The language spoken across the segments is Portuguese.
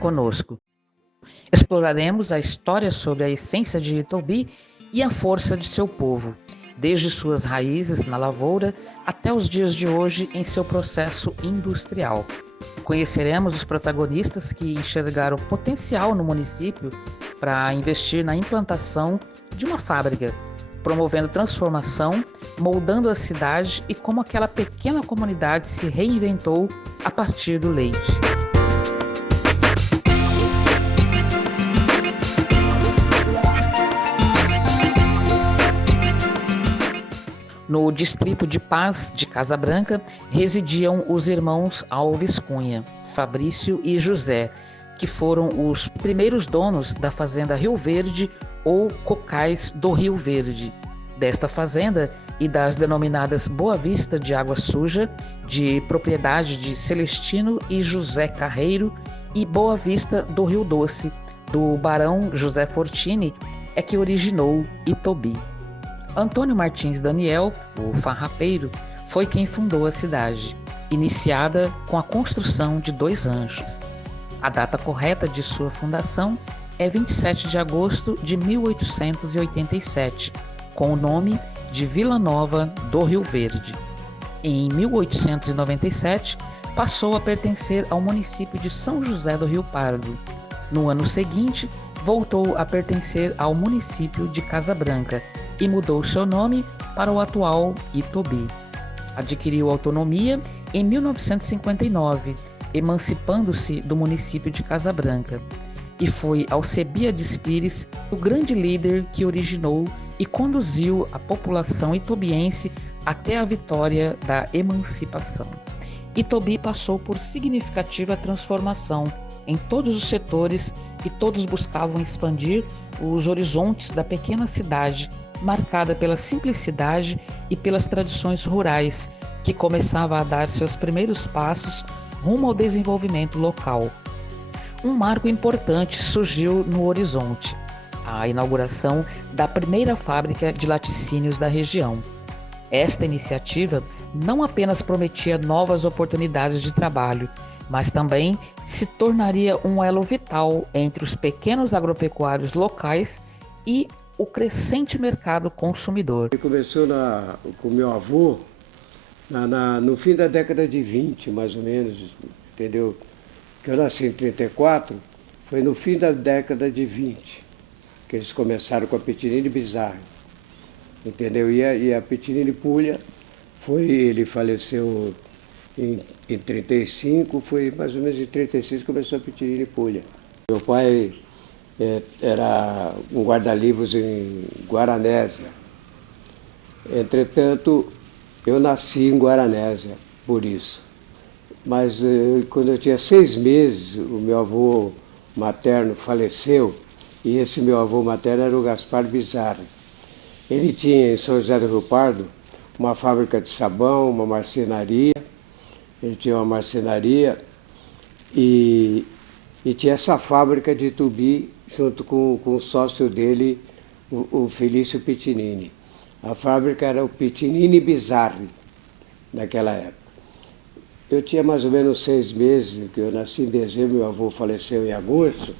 conosco. Exploraremos a história sobre a essência de Itobi e a força de seu povo, desde suas raízes na lavoura até os dias de hoje em seu processo industrial. Conheceremos os protagonistas que enxergaram potencial no município para investir na implantação de uma fábrica, promovendo transformação, moldando a cidade e como aquela pequena comunidade se reinventou a partir do leite. No distrito de Paz de Casa Branca residiam os irmãos Alves Cunha, Fabrício e José, que foram os primeiros donos da fazenda Rio Verde ou Cocais do Rio Verde. Desta fazenda e das denominadas Boa Vista de Água Suja, de propriedade de Celestino e José Carreiro, e Boa Vista do Rio Doce, do barão José Fortini, é que originou Itobi. Antônio Martins Daniel, o farrapeiro, foi quem fundou a cidade, iniciada com a construção de 2 ranchos. A data correta de sua fundação é 27 de agosto de 1887, com o nome de Vila Nova do Rio Verde. Em 1897, passou a pertencer ao município de São José do Rio Pardo. No ano seguinte, voltou a pertencer ao município de Casa Branca e mudou seu nome para o atual Itobi. Adquiriu autonomia em 1959, emancipando-se do município de Casa Branca, e foi Alcebiades Pires o grande líder que originou e conduziu a população itobiense até a vitória da emancipação. Itobi passou por significativa transformação em todos os setores e todos buscavam expandir os horizontes da pequena cidade, marcada pela simplicidade e pelas tradições rurais, que começava a dar seus primeiros passos rumo ao desenvolvimento local. Um marco importante surgiu no horizonte: a inauguração da primeira fábrica de laticínios da região. Esta iniciativa não apenas prometia novas oportunidades de trabalho, mas também se tornaria um elo vital entre os pequenos agropecuários locais e o crescente mercado consumidor. Ele começou com meu avô no fim da década de 20, mais ou menos, entendeu? Que eu nasci em 34, foi no fim da década de 20 que eles começaram com a Pitinini Bizarre, entendeu? E a Pitinini Puglia, ele faleceu em 35, foi mais ou menos em 36 que começou a Pitinini Puglia. Meu pai era um guarda-livros em Guaranésia. Entretanto, eu nasci em Guaranésia, por isso. Mas quando eu tinha 6 meses, o meu avô materno faleceu, e esse meu avô materno era o Gaspar Bizarre. Ele tinha em São José do Rio Pardo uma fábrica de sabão, uma marcenaria. Ele tinha uma marcenaria e tinha essa fábrica de Itobi junto com o sócio dele, o Felício Pitinini. A fábrica era o Pitinini Bizarre, naquela época. Eu tinha mais ou menos 6 meses, que eu nasci em dezembro, meu avô faleceu em agosto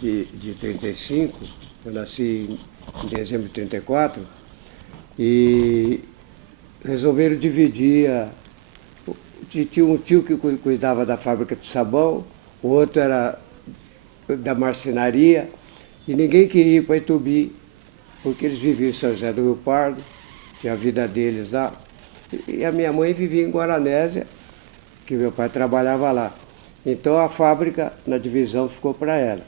de 35, eu nasci em dezembro de 34, e resolveram dividir. Tinha um tio que cuidava da fábrica de sabão, o outro era da marcenaria, e ninguém queria ir para Itobi, porque eles viviam em São José do Rio Pardo, tinha a vida deles lá, e a minha mãe vivia em Guaranésia, que meu pai trabalhava lá. Então a fábrica, na divisão, ficou para ela.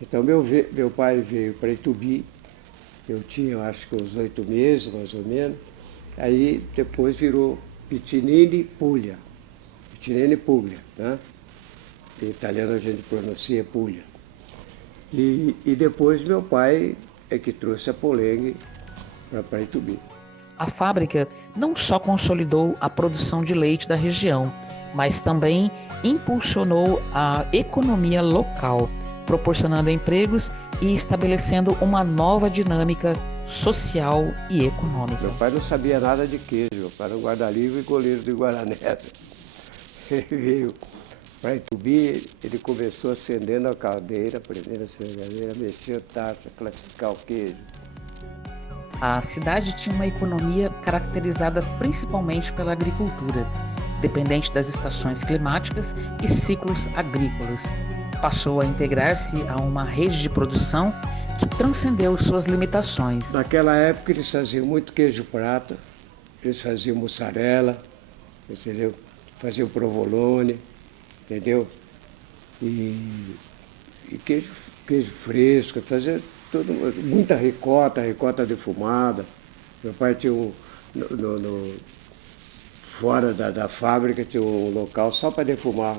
Então meu pai veio para Itobi, eu tinha acho que uns 8 meses, mais ou menos, aí depois virou Pitinini Puglia, né? Em italiano a gente pronuncia Puglia. E depois meu pai é que trouxe a Polenghi para Itobi. A fábrica não só consolidou a produção de leite da região, mas também impulsionou a economia local, proporcionando empregos e estabelecendo uma nova dinâmica social e econômica. Meu pai não sabia nada de queijo, meu pai era um guarda-livro e goleiro de Guaranésia. Ele veio para Itubi, ele começou acendendo a caldeira, prendendo a cadeira, mexer a taxa, classificar o queijo. A cidade tinha uma economia caracterizada principalmente pela agricultura, dependente das estações climáticas e ciclos agrícolas. Passou a integrar-se a uma rede de produção que transcendeu suas limitações. Naquela época eles faziam muito queijo prata, eles faziam mussarela, entendeu? Faziam provolone, entendeu? E queijo fresco, fazia muita ricota defumada. Meu pai tinha fora da fábrica tinha um local só para defumar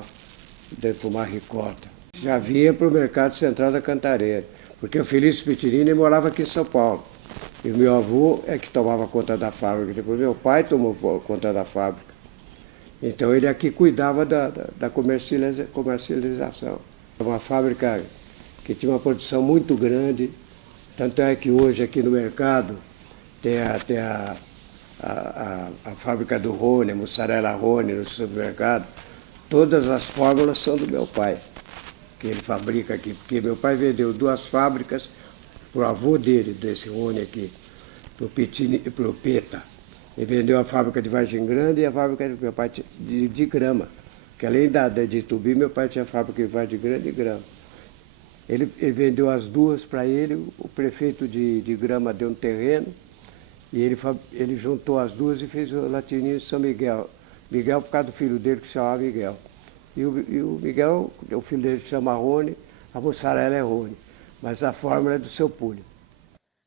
ricota. Já vinha para o Mercado Central da Cantareira, porque o Felício Pitirini morava aqui em São Paulo. E o meu avô é que tomava conta da fábrica, depois meu pai tomou conta da fábrica. Então ele aqui cuidava da comercialização. Uma fábrica que tinha uma produção muito grande, tanto é que hoje aqui no mercado tem a fábrica do Rony, a mussarela Rony no supermercado. Todas as fórmulas são do meu pai, que ele fabrica aqui, porque meu pai vendeu 2 fábricas para o avô dele, desse Rony aqui, para o Peta. Ele vendeu a fábrica de Vargem Grande e a fábrica do meu pai de grama, que além de Itubi, meu pai tinha a fábrica de Vargem Grande e grama. Ele vendeu as 2 para ele, o prefeito de grama deu um terreno, e ele juntou as 2 e fez o latininho de São Miguel. Miguel por causa do filho dele que se chamava Miguel. E o Miguel, o filho dele se chama Rony, a mussarela é Rony, mas a fórmula é do seu Pulho.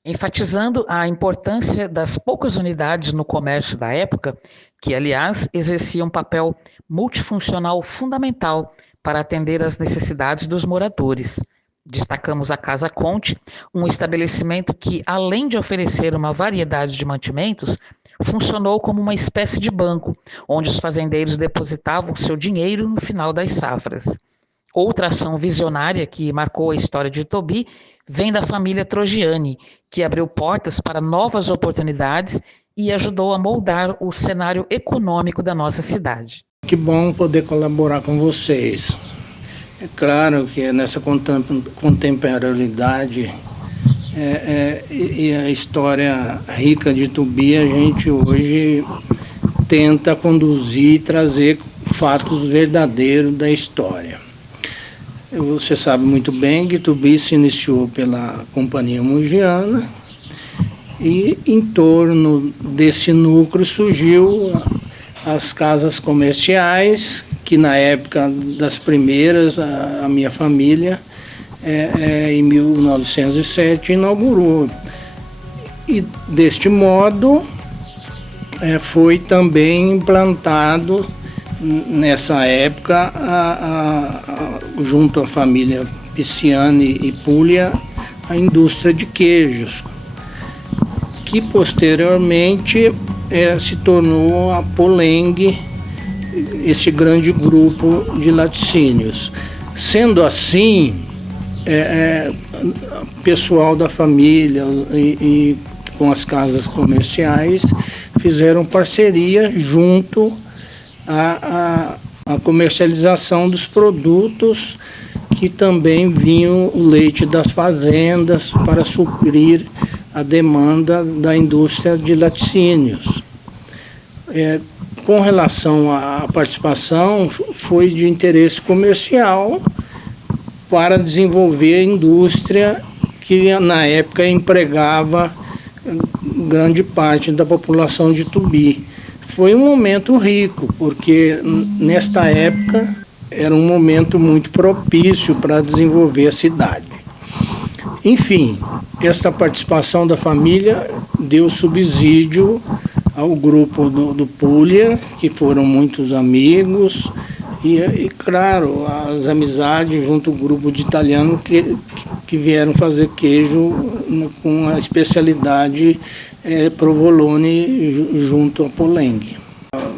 Enfatizando a importância das poucas unidades no comércio da época, que, aliás, exerciam um papel multifuncional fundamental para atender às necessidades dos moradores. Destacamos a Casa Conte, um estabelecimento que, além de oferecer uma variedade de mantimentos, funcionou como uma espécie de banco, onde os fazendeiros depositavam seu dinheiro no final das safras. Outra ação visionária que marcou a história de Itobi vem da família Trogiani, que abriu portas para novas oportunidades e ajudou a moldar o cenário econômico da nossa cidade. Que bom poder colaborar com vocês. É claro que nessa contemporaneidade e a história rica de Itubi, a gente hoje tenta conduzir e trazer fatos verdadeiros da história. Você sabe muito bem que Itubi se iniciou pela Companhia Mogiana e em torno desse núcleo surgiu as casas comerciais, que na época das primeiras, a minha família, em 1907, inaugurou. E deste modo foi também implantado, nessa época, junto à família Pisciani e Puglia, a indústria de queijos, que posteriormente se tornou a Poleng, esse grande grupo de laticínios. Sendo assim, pessoal da família e com as casas comerciais fizeram parceria junto à comercialização dos produtos, que também vinham o leite das fazendas para suprir a demanda da indústria de laticínios. Com relação à participação, foi de interesse comercial para desenvolver a indústria que na época empregava grande parte da população de Itubi. Foi um momento rico, porque nesta época era um momento muito propício para desenvolver a cidade. Enfim, esta participação da família deu subsídio ao grupo do Puglia, que foram muitos amigos, e claro, as amizades junto ao grupo de italianos que vieram fazer queijo com a especialidade provolone junto à Poleng.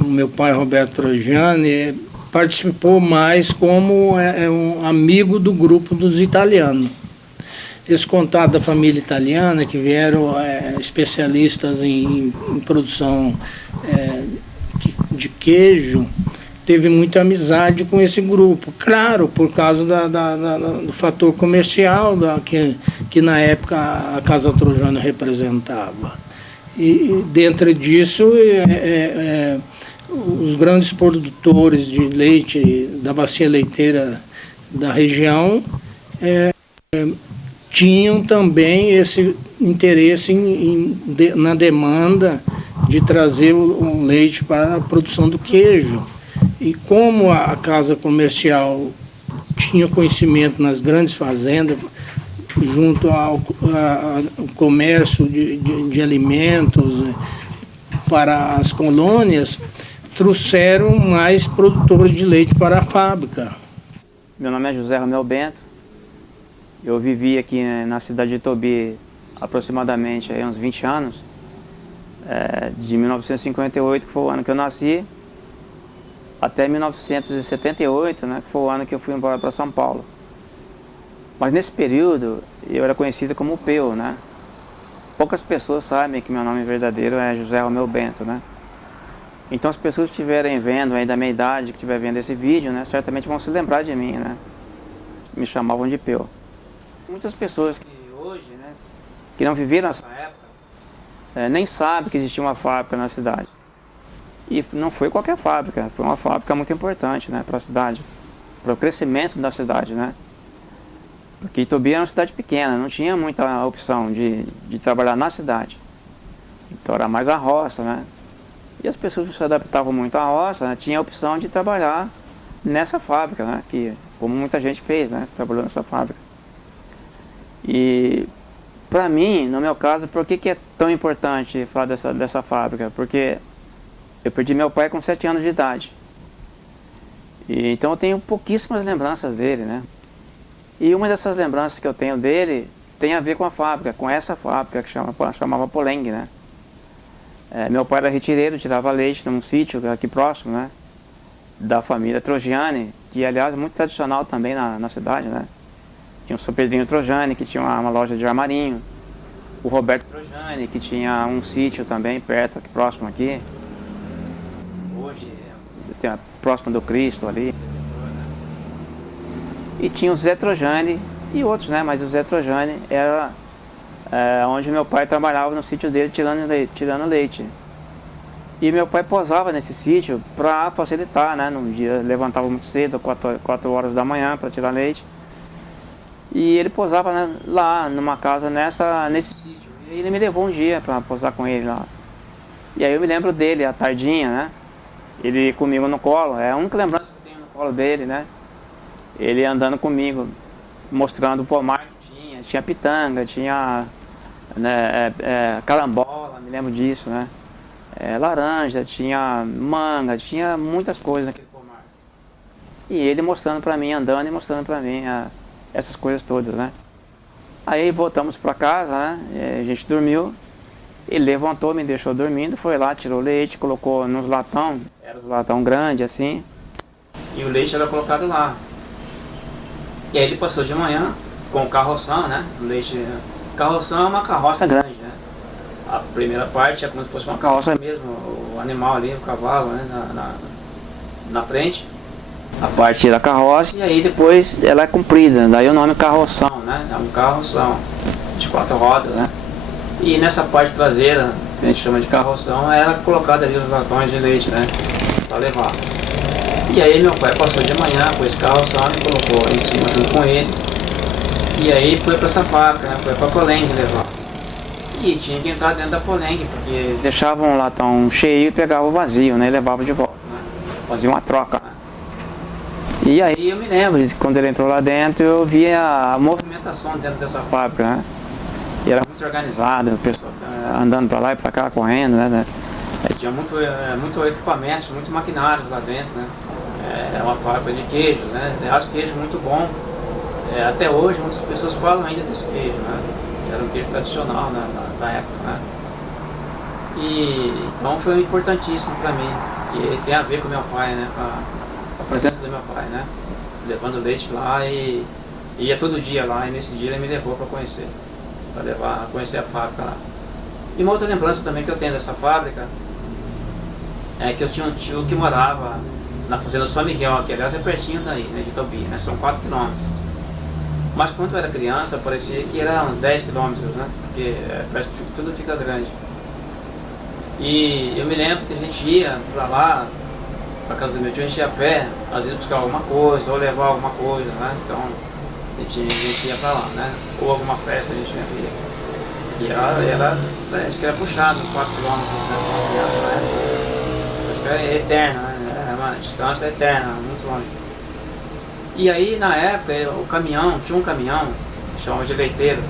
O meu pai, Roberto Trogiani, participou mais como um amigo do grupo dos italianos. Esse contato da família italiana, que vieram especialistas em produção de queijo, teve muita amizade com esse grupo. Claro, por causa do fator comercial que na época a Casa Trojano representava. E dentro disso, os grandes produtores de leite da bacia leiteira da região tinham também esse interesse na demanda de trazer o leite para a produção do queijo. E como a casa comercial tinha conhecimento nas grandes fazendas, junto ao comércio de alimentos para as colônias, trouxeram mais produtores de leite para a fábrica. Meu nome é José Romeu Bento. Eu vivi aqui na cidade de Itobi aproximadamente aí, uns 20 anos, de 1958, que foi o ano que eu nasci, até 1978, né, que foi o ano que eu fui embora para São Paulo. Mas nesse período eu era conhecido como Peu, né? Poucas pessoas sabem que meu nome verdadeiro é José Romeu Bento, né? Então as pessoas que estiverem vendo aí da minha idade, que estiverem vendo esse vídeo, né, certamente vão se lembrar de mim, né? Me chamavam de Peu. Muitas pessoas que hoje, né, que não viveram essa época, nem sabem que existia uma fábrica na cidade. E não foi qualquer fábrica, foi uma fábrica muito importante, né, para a cidade, para o crescimento da cidade, né? Porque Itobi era uma cidade pequena, não tinha muita opção de trabalhar na cidade. Então era mais a roça, né? E as pessoas que se adaptavam muito à roça, né, tinham a opção de trabalhar nessa fábrica, né? Que, como muita gente fez, né? Trabalhou nessa fábrica. E para mim, no meu caso, por que é tão importante falar dessa fábrica? Porque eu perdi meu pai com 7 anos de idade. E, então eu tenho pouquíssimas lembranças dele, né? E uma dessas lembranças que eu tenho dele tem a ver com a fábrica, com essa fábrica que chamava Poleng, né? Meu pai era retireiro, tirava leite num sítio aqui próximo, né? Da família Trojani, que aliás é muito tradicional também na cidade, né? Tinha o seu Pedrinho Trojani, que tinha uma loja de armarinho. O Roberto Trojani, que tinha um sítio também perto, aqui próximo aqui. Hoje tem próximo do Cristo ali. E tinha o Zé Trojani e outros, né? Mas o Zé Trojani era onde meu pai trabalhava no sítio dele tirando leite. E meu pai posava nesse sítio para facilitar, né? Num dia levantava muito cedo, 4 horas da manhã, para tirar leite. E ele posava, né, lá numa casa nesse sítio. E ele me levou um dia para posar com ele lá. E aí eu me lembro dele, à tardinha, né? Ele comigo no colo, é a única lembrança que eu tenho no colo dele, né? Ele andando comigo, mostrando o pomar que tinha pitanga, tinha, né, carambola, me lembro disso, né? Laranja, tinha manga, tinha muitas coisas naquele pomar. E ele mostrando para mim, andando e mostrando para mim essas coisas todas, né? Aí voltamos para casa, né? A gente dormiu. Ele levantou, me deixou dormindo, foi lá, tirou leite, colocou nos latão, era um latão grande assim, e o leite era colocado lá. E aí ele passou de manhã com o carroção, né? O leite, carroção é uma carroça grande, né? A primeira parte é como se fosse uma carroça mesmo, o animal ali, o cavalo, né? Na frente, a parte da carroça, e aí depois ela é comprida, daí o nome carroção, né? É um carroção de 4 rodas, né? E nessa parte traseira, que a gente chama de carroção, era colocado ali os latões de leite, né? Para levar. E aí meu pai passou de manhã com esse carroção e colocou em cima junto com ele. E aí foi para essa fábrica, né? Foi para Poleng levar. E tinha que entrar dentro da Poleng, porque eles deixavam o latão cheio e pegavam o vazio, né? E levavam de volta, né? Faziam uma troca, né? E aí eu me lembro de quando ele entrou lá dentro, eu via a movimentação dentro dessa fábrica, né? E era muito organizado, o pessoal andando para lá e para cá, correndo, né? Tinha muito equipamento, muito maquinário lá dentro, né? É uma fábrica de queijos, né? Aliás, queijo muito bom. Até hoje, muitas pessoas falam ainda desse queijo, né? Era um queijo tradicional, né? Da época, né? E então foi importantíssimo para mim, que tem a ver com meu pai, né? Com a presença do meu pai, né? Levando leite lá e ia todo dia lá, e nesse dia ele me levou para conhecer. Para levar a conhecer a fábrica lá. E uma outra lembrança também que eu tenho dessa fábrica é que eu tinha um tio que morava na fazenda São Miguel, que aliás é pertinho daí, né, de Itobi, né, são 4 quilômetros. Mas quando eu era criança, parecia que eram 10 quilômetros, né, porque parece que tudo fica grande. E eu me lembro que a gente ia pra lá, pra casa do meu tio, a gente ia a pé, às vezes buscar alguma coisa, ou levar alguma coisa, né, então a gente ia pra lá, né, ou alguma festa a gente ia. E acho que era puxado, 4 quilômetros, né, acho que era eterna, né, era uma distância eterna, muito longe. E aí, na época, o caminhão, tinha um caminhão, chamava de leiteiro.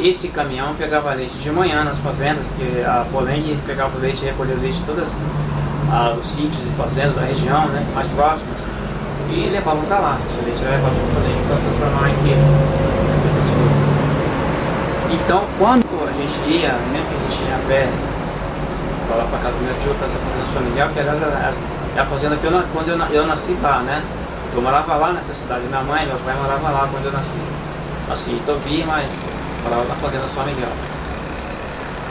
Esse caminhão pegava leite de manhã nas fazendas, porque a Poleng pegava o leite e recolhia o leite de todos os sítios e fazendas da região, né, mais próximas, e levavam para lá. Esse leite era levado para a Poleng para transformar em queijo, essas coisas. Então, quando a gente ia, mesmo que a gente ia a pé, para lá para casa do meu tio, para essa fazenda São Miguel, que aliás é a fazenda que quando eu nasci lá, né? Eu morava lá nessa cidade, minha mãe e meu pai moravam lá quando eu nasci. Nasci em Itobi, mas morava na fazenda São Miguel.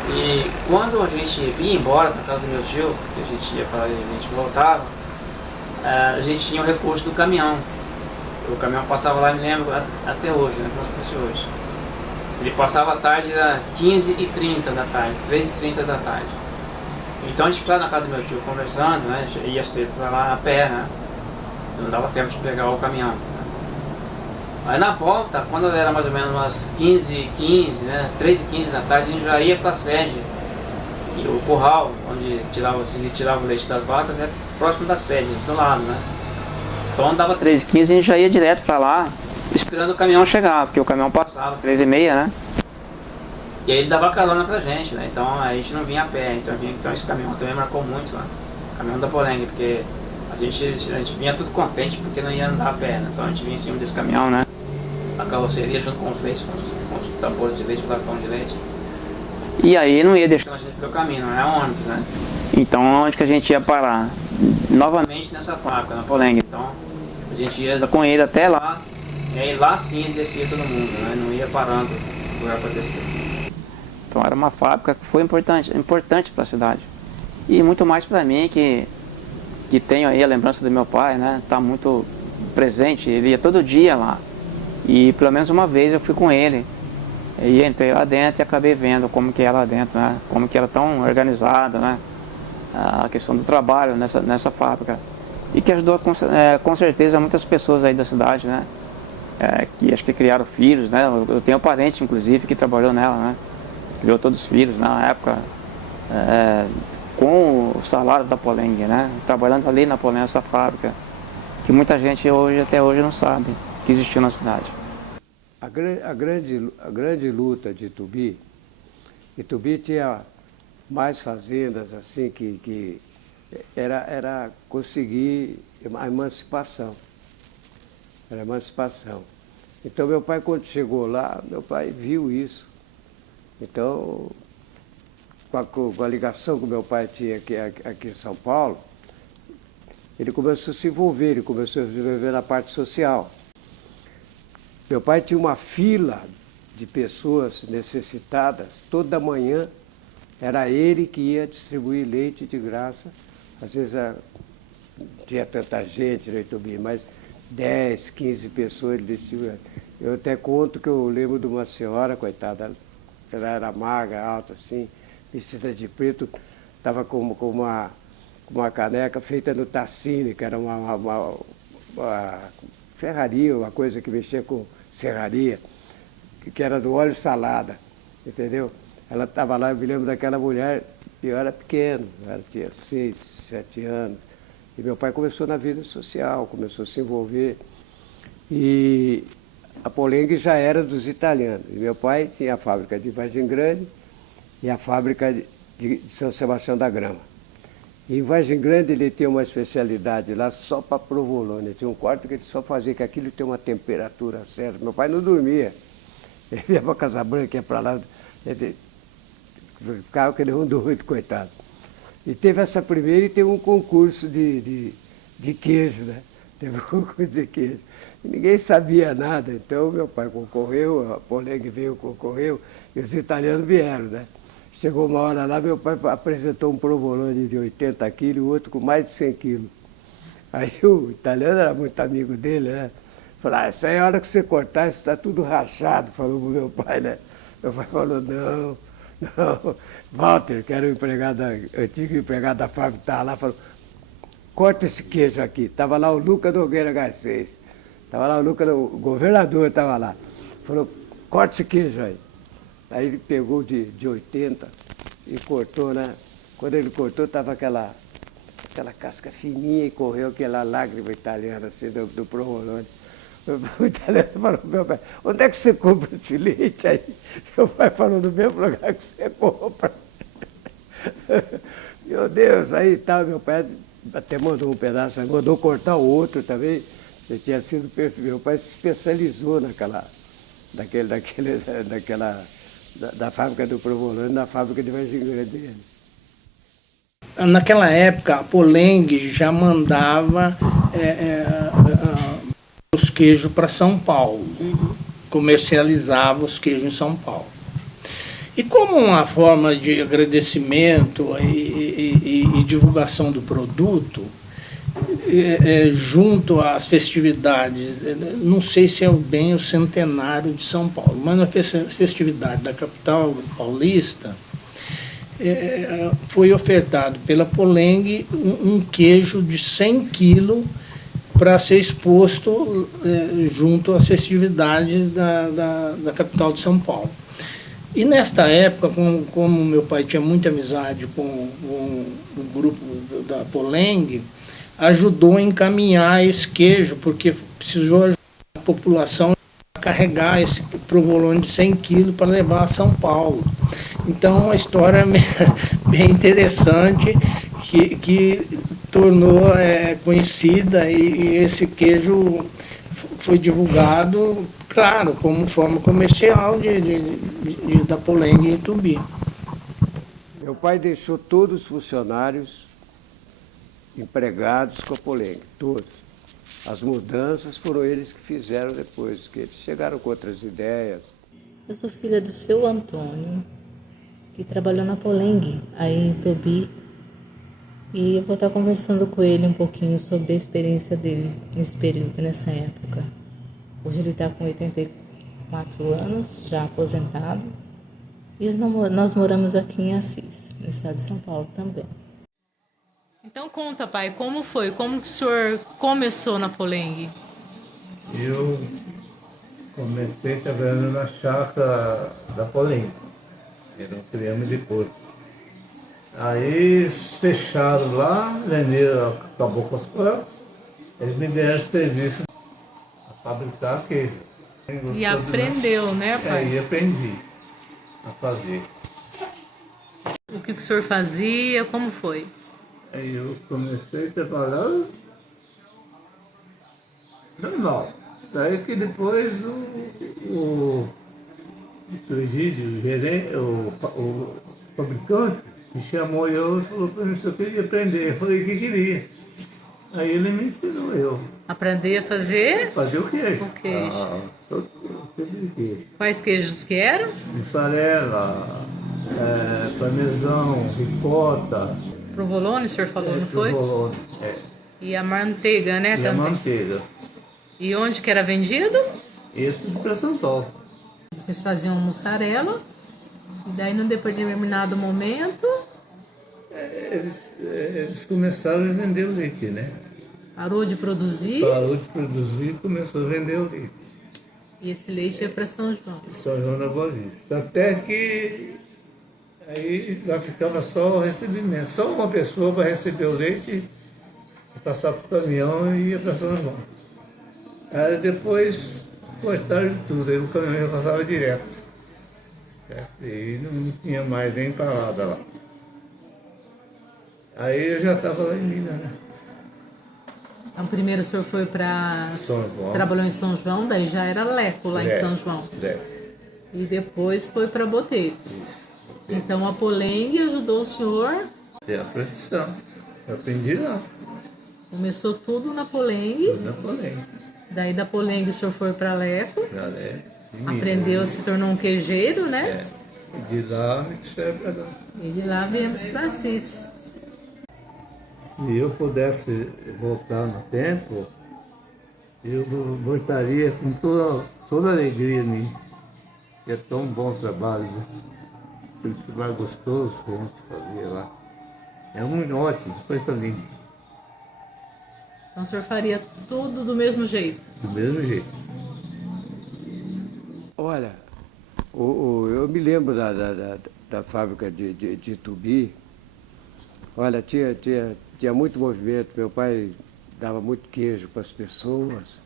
E quando a gente vinha embora para casa do meu tio, que a gente ia para lá e a gente voltava, a gente tinha o recurso do caminhão. O caminhão passava lá, me lembro, até hoje, né? Como se fosse hoje. Ele passava à tarde, era 15h30 da tarde, 13h30 da tarde. Então a gente ficava na casa do meu tio conversando, né? Ia cedo para lá a pé, né? Não dava tempo de pegar o caminhão, né? Aí na volta, quando era mais ou menos umas 15h15, né? 13h15 da tarde, a gente já ia para a sede. E o curral, onde eles tiravam o leite das vacas, é próximo da sede, do lado, né? Então dava 13h15 e a gente já ia direto para lá, esperando o caminhão chegar, porque o caminhão passava 13h30, né? E aí ele dava carona pra gente, né? Então a gente não vinha a pé, então esse caminhão também marcou muito lá. O caminhão da Poleng, porque a gente vinha tudo contente porque não ia andar a pé, né? Então a gente vinha em cima desse caminhão, né? A carroceria junto com os leites, com os tambores de leite, o flacão de leite. E aí não ia deixando a gente pelo caminho, não é ônibus, né? Então onde que a gente ia parar? Novamente nessa fábrica, na Poleng. Então a gente ia com ele até lá, e aí lá sim ele descia todo mundo, né? Não ia parando no lugar para descer. Então era uma fábrica que foi importante para a cidade. E muito mais para mim que tenho aí a lembrança do meu pai, né? Tá muito presente, ele ia todo dia lá. E pelo menos uma vez eu fui com ele. E entrei lá dentro e acabei vendo como que era lá dentro, né? Como que era tão organizada, né? A questão do trabalho nessa fábrica. E que ajudou com certeza muitas pessoas aí da cidade, né? Que acho que criaram filhos, né? Eu tenho um parente, inclusive, que trabalhou nela, né? Criou todos os filhos na época, com o salário da Poleng, né? Trabalhando ali na Poleng, essa fábrica, que muita gente até hoje não sabe que existiu na cidade. A grande luta de Itobi tinha mais fazendas assim que era conseguir a emancipação. Era a emancipação. Então meu pai, quando chegou lá, meu pai viu isso. Então, com a ligação que meu pai tinha aqui em São Paulo, ele começou a se envolver, na parte social. Meu pai tinha uma fila de pessoas necessitadas, toda manhã era ele que ia distribuir leite de graça. Às vezes não tinha tanta gente no Itobi, mas 10, 15 pessoas ele distribuía. Eu até conto que eu lembro de uma senhora, coitada, ela era magra, alta assim, vestida de preto, estava com uma caneca feita no Tassini, que era uma ferraria, uma coisa que mexia com serraria, que era do óleo salada, entendeu? Ela estava lá, eu me lembro daquela mulher, e eu era pequeno, ela tinha 6, 7 anos, e meu pai começou na vida social, começou a se envolver, e a Poleng já era dos italianos, e meu pai tinha a fábrica de Vargem Grande e a fábrica de São Sebastião da Grama. Em Vargem Grande ele tinha uma especialidade lá só para provolone. Tinha um quarto que ele só fazia, que aquilo tem uma temperatura certa. Meu pai não dormia. Ele ia para Casa Branca, ia para lá, ele ficava que nem um doido, coitado. E teve essa primeira e teve um concurso de queijo, né? Teve um concurso de queijo. E ninguém sabia nada, então meu pai concorreu, a Poleng veio, concorreu, e os italianos vieram, né? Chegou uma hora lá, meu pai apresentou um provolone de 80 quilos, o outro com mais de 100 quilos. Aí o italiano era muito amigo dele, né? Falou, isso aí a hora que você cortar, isso está tudo rachado, falou pro meu pai, né? Meu pai falou, não. Walter, que era o antigo empregado da fábrica, estava lá, falou, corta esse queijo aqui. Estava lá o Lucas Nogueira Garcês. Estava lá o Lucas, o governador estava lá. Falou, corta esse queijo aí. Aí ele pegou de 80 e cortou, né? Quando ele cortou, estava aquela casca fininha e correu aquela lágrima italiana assim do provolone. O italiano falou, meu pai, onde é que você compra esse leite aí? Meu pai falou, no mesmo lugar que você compra. Meu Deus, aí tal, meu pai até mandou um pedaço, mandou cortar o outro também. Ele tinha sido perfeito. Meu pai se especializou da fábrica do provolone, na fábrica de Vargem Grande dele. Naquela época, a Poleng já mandava os queijos para São Paulo, comercializava os queijos em São Paulo. E como uma forma de agradecimento e divulgação do produto, junto às festividades, não sei se é bem o centenário de São Paulo, mas na festividade da capital paulista, foi ofertado pela Poleng um queijo de 100 quilos para ser exposto junto às festividades da capital de São Paulo. E nesta época, como meu pai tinha muita amizade com o grupo da Poleng, ajudou a encaminhar esse queijo, porque precisou ajudar a população a carregar esse provolone de 100 quilos para levar a São Paulo. Então, uma história bem interessante que tornou conhecida e esse queijo foi divulgado, claro, como forma comercial da Poleng em Tubi. Meu pai deixou todos os funcionários empregados com a Poleng, todos. As mudanças foram eles que fizeram depois, porque eles chegaram com outras ideias. Eu sou filha do seu Antônio, que trabalhou na Poleng, aí em Tubi, e eu vou estar conversando com ele um pouquinho sobre a experiência dele nesse período, nessa época. Hoje ele está com 84 anos, já aposentado, e nós moramos aqui em Assis, no estado de São Paulo também. Então conta, pai, como foi? Como que o senhor começou na Poleng? Eu comecei trabalhando na chácara da Poleng, era um criame de porco. Aí fecharam lá, venderam, acabou com as porcas, eles me deram serviço a fabricar queijo. E aprendeu, né, pai? Aí aprendi a fazer. O que o senhor fazia, como foi? Aí eu comecei a trabalhar normal. Daí que depois o Egídio, o gerente, o fabricante, me chamou e falou para mim se eu queria aprender. Eu falei que queria. Aí ele me ensinou eu. Aprender a fazer? Fazer o queijo. O queijo. Todo tipo de queijo. Quais queijos que eram? Mussarela, parmesão, ricota. Provolone, o senhor falou, não foi? Provolone, E a manteiga, né, e também? a manteiga. E onde que era vendido? E tudo para São Paulo. Vocês faziam mussarela, e daí num determinado momento Eles começaram a vender o leite, né? parou de produzir, Parou de produzir e começou a vender o leite. e esse leite ia para São João. São João da Boa Vista. Até que aí lá ficava só o recebimento. Só uma pessoa para receber o leite, passar para o caminhão e ia para São João. Aí depois cortaram de tudo, aí o caminhão já passava direto. Certo? E não tinha mais nem parada lá. Aí eu já estava lá em Minas, né? Então, primeiro o senhor foi para... São João. Trabalhou em São João, daí já era Leco lá em São João. E depois foi para Boteiros. Então a Poleng ajudou o senhor. É a profissão. Eu aprendi lá. Começou tudo na Poleng. Tudo na Poleng. Daí da Poleng o senhor foi para Leco. Pra Leco. Aprendeu, se tornou um queijeiro, né? E de lá me trouxeram para cá. E de lá viemos para Assis. Se eu pudesse voltar no tempo, eu voltaria com toda alegria em mim. É tão bom trabalho, né? Aquele trabalho gostoso que a gente fazia lá. É muito ótimo, coisa linda. Então o senhor faria tudo do mesmo jeito? Do mesmo jeito. Olha, eu me lembro da fábrica de Tubi. Olha, tinha muito movimento. Meu pai dava muito queijo para as pessoas,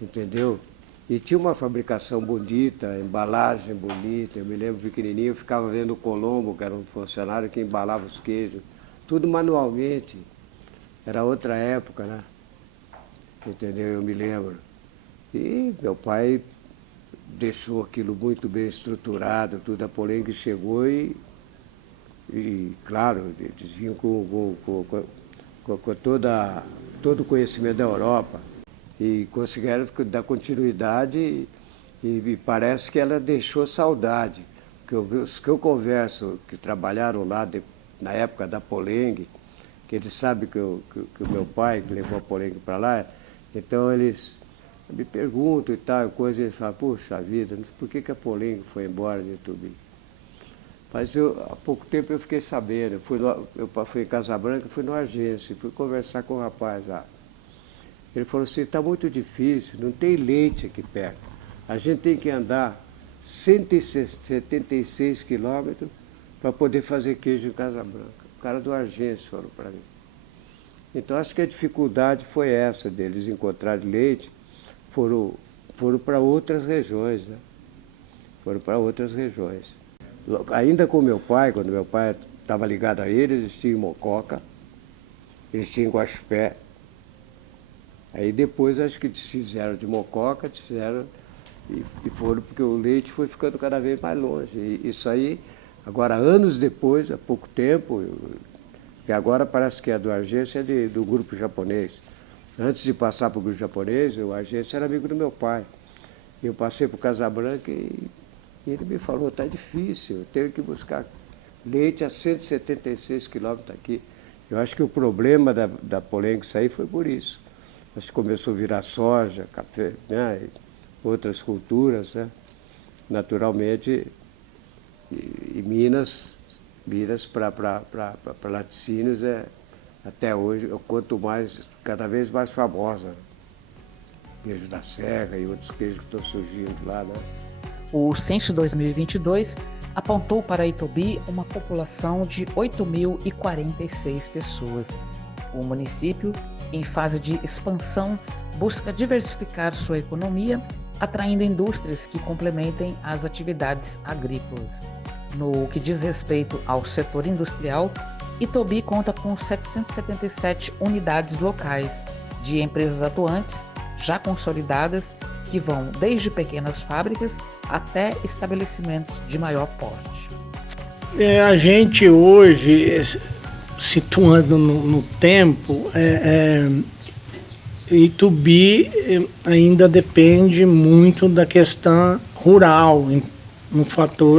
entendeu? E tinha uma fabricação bonita, embalagem bonita. Eu me lembro pequenininho, eu ficava vendo o Colombo, que era um funcionário que embalava os queijos. Tudo manualmente. Era outra época, né? Entendeu? Eu me lembro. E meu pai deixou aquilo muito bem estruturado, tudo. A Poleng chegou e claro, eles vinham com todo o conhecimento da Europa e conseguiram dar continuidade e parece que ela deixou saudade. Os que eu converso, que trabalharam lá na época da Poleng, que eles sabem que o meu pai que levou a Poleng para lá, então eles me perguntam e tal, coisa, e eles falam, puxa vida, por que a Poleng foi embora de Tubi? Mas há pouco tempo eu fiquei sabendo, eu fui em Casabranca, fui no agência, fui conversar com o rapaz lá. Ele falou assim, está muito difícil, não tem leite aqui perto. A gente tem que andar 176 quilômetros para poder fazer queijo em Casabranca. O cara do agência falou para mim. Então acho que a dificuldade foi essa deles encontrarem leite, foram para outras regiões, né? Foram para outras regiões. Ainda com meu pai, quando meu pai estava ligado a ele, eles tinham Mococa, eles tinham Guaxupé. Aí depois acho que desfizeram de Mococa, e foram, porque o leite foi ficando cada vez mais longe. E isso aí, agora anos depois, há pouco tempo, que agora parece que a do agência é do grupo japonês. Antes de passar para o grupo japonês, o agência era amigo do meu pai. Eu passei para o Casabranca e ele me falou, está difícil, eu tenho que buscar leite a 176 quilômetros aqui. Eu acho que o problema da Poleng sair foi por isso. Acho que começou a virar soja, café, né, e outras culturas, né? Naturalmente, e Minas para laticínios até hoje, cada vez mais famosa. Queijo da Serra e outros queijos que estão surgindo lá, né? O censo 2022 apontou para Itobi uma população de 8.046 pessoas. O município, em fase de expansão, busca diversificar sua economia, atraindo indústrias que complementem as atividades agrícolas. No que diz respeito ao setor industrial, Itobi conta com 777 unidades locais de empresas atuantes, já consolidadas, que vão desde pequenas fábricas até estabelecimentos de maior porte. A gente hoje, situando no tempo, Itubi ainda depende muito da questão rural, no fato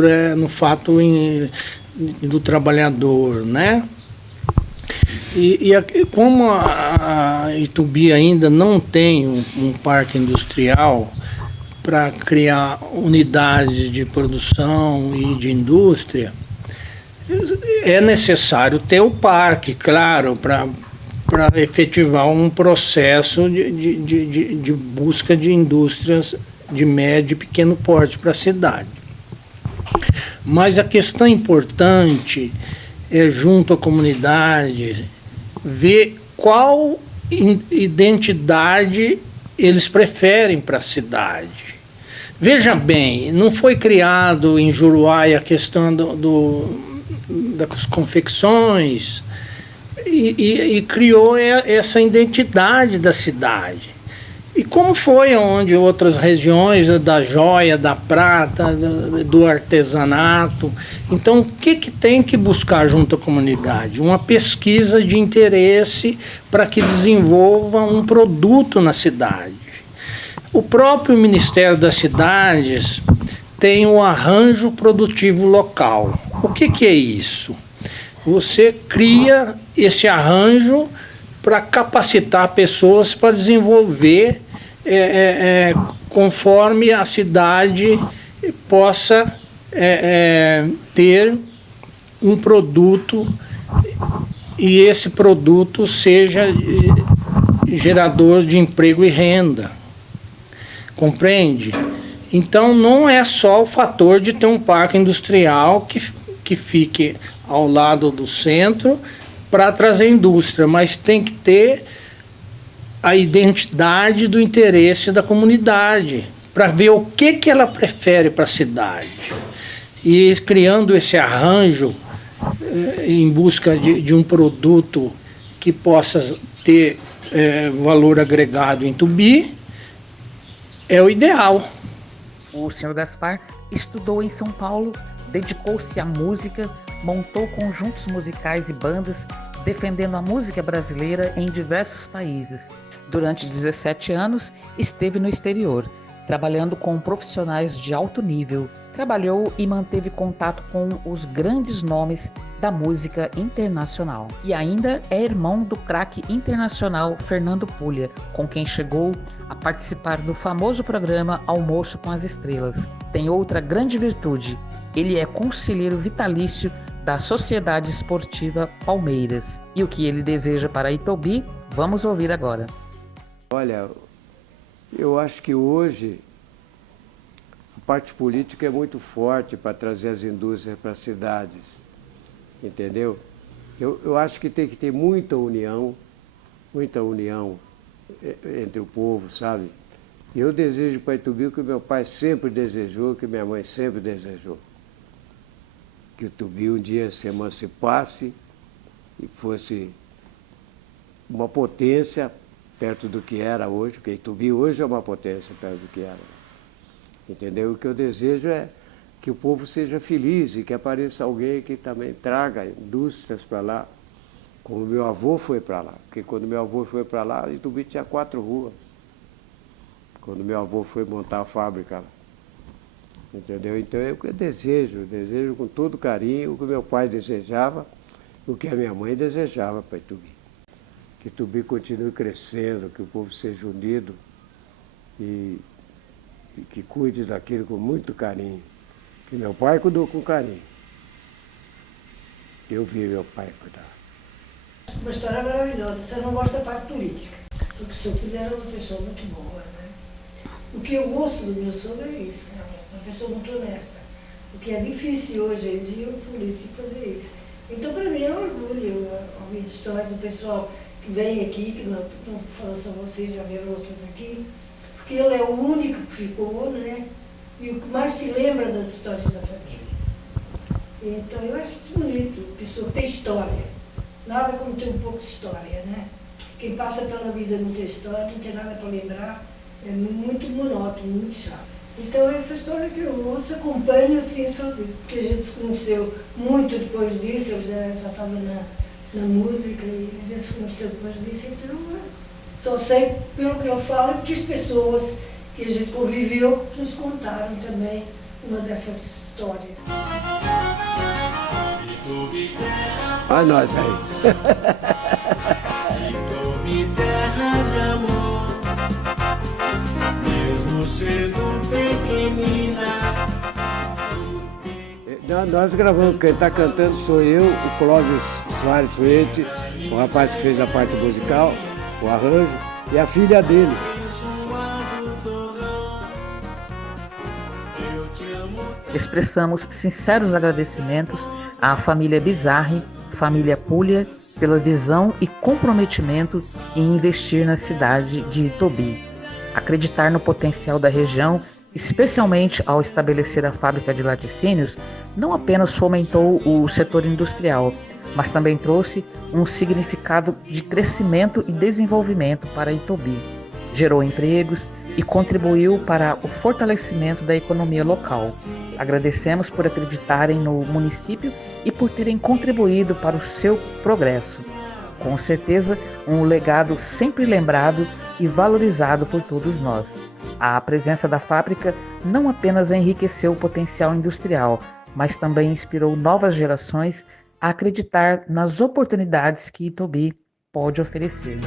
do trabalhador, né? E como a Itubi ainda não tem um parque industrial para criar unidades de produção e de indústria, é necessário ter o parque, claro, para efetivar um processo de busca de indústrias de médio e pequeno porte para a cidade. Mas a questão importante é, junto à comunidade, ver qual identidade eles preferem para a cidade. Veja bem, não foi criado em Juruá a questão das confecções e criou essa identidade da cidade. E como foi onde outras regiões da joia, da prata, do artesanato. Então, o que tem que buscar junto à comunidade? Uma pesquisa de interesse para que desenvolva um produto na cidade. O próprio Ministério das Cidades tem um arranjo produtivo local. O que é isso? Você cria esse arranjo para capacitar pessoas para desenvolver conforme a cidade possa ter um produto e esse produto seja gerador de emprego e renda. Compreende? Então não é só o fator de ter um parque industrial que fique ao lado do centro para trazer indústria, mas tem que ter a identidade do interesse da comunidade, para ver o que ela prefere para a cidade. E criando esse arranjo em busca de um produto que possa ter valor agregado em Tubi, é o ideal. O Sr. Gaspar estudou em São Paulo, dedicou-se à música, montou conjuntos musicais e bandas, defendendo a música brasileira em diversos países. Durante 17 anos, esteve no exterior, trabalhando com profissionais de alto nível. Trabalhou e manteve contato com os grandes nomes da música internacional. E ainda é irmão do craque internacional Fernando Puglia, com quem chegou a participar do famoso programa Almoço com as Estrelas. Tem outra grande virtude: ele é conselheiro vitalício da Sociedade Esportiva Palmeiras. E o que ele deseja para Itobi, vamos ouvir agora. Olha, eu acho que hoje a parte política é muito forte para trazer as indústrias para as cidades, entendeu? Eu acho que tem que ter muita união entre o povo, sabe? E eu desejo para Itubi o que meu pai sempre desejou, que minha mãe sempre desejou. Que Itubi um dia se emancipasse e fosse uma potência perto do que era hoje, porque Itubi hoje é uma potência perto do que era. Entendeu? O que eu desejo é que o povo seja feliz e que apareça alguém que também traga indústrias para lá, como meu avô foi para lá. Porque quando meu avô foi para lá, Itubi tinha 4 ruas. Quando meu avô foi montar a fábrica lá. Entendeu? Então é o que eu desejo com todo carinho o que meu pai desejava, o que a minha mãe desejava para Itubi. Que Itubi continue crescendo, que o povo seja unido e que cuide daquilo com muito carinho. Que meu pai cuidou com carinho. Eu vi meu pai cuidar. Uma história maravilhosa. Você não gosta da parte política, porque o seu filho era uma pessoa muito boa, né? O que eu gosto do meu sogro é isso, realmente, uma pessoa muito honesta. O que é difícil hoje em dia o político fazer isso. Então, para mim é um orgulho ouvir histórias do pessoal que vem aqui, que não falou só vocês, já viram outras aqui, porque ele é o único que ficou, né? E o que mais se lembra das histórias da família. Então, eu acho isso bonito, a pessoa tem história. Nada como ter um pouco de história, né? Quem passa pela vida não tem história, não tem nada para lembrar, é muito monótono, muito chato. Então, essa história que eu ouço, acompanho assim, só porque a gente se conheceu muito depois disso, eu já estava na música e a gente se conheceu depois disso, então só sei pelo que eu falo, porque as pessoas que a gente conviveu nos contaram também uma dessas histórias. Olha nós aí. Itubi, terra de amor, mesmo sendo pequenina. Nós gravamos, quem está cantando sou eu, o Clóvis Soares Suete, o rapaz que fez a parte musical, o arranjo, e a filha dele. Expressamos sinceros agradecimentos à família Bizarri, família Puglia, pela visão e comprometimento em investir na cidade de Itobi. Acreditar no potencial da região, especialmente ao estabelecer a fábrica de laticínios, não apenas fomentou o setor industrial, mas também trouxe um significado de crescimento e desenvolvimento para Itobi. Gerou empregos e contribuiu para o fortalecimento da economia local. Agradecemos por acreditarem no município e por terem contribuído para o seu progresso. Com certeza, um legado sempre lembrado e valorizado por todos nós. A presença da fábrica não apenas enriqueceu o potencial industrial, mas também inspirou novas gerações a acreditar nas oportunidades que Itobi pode oferecer.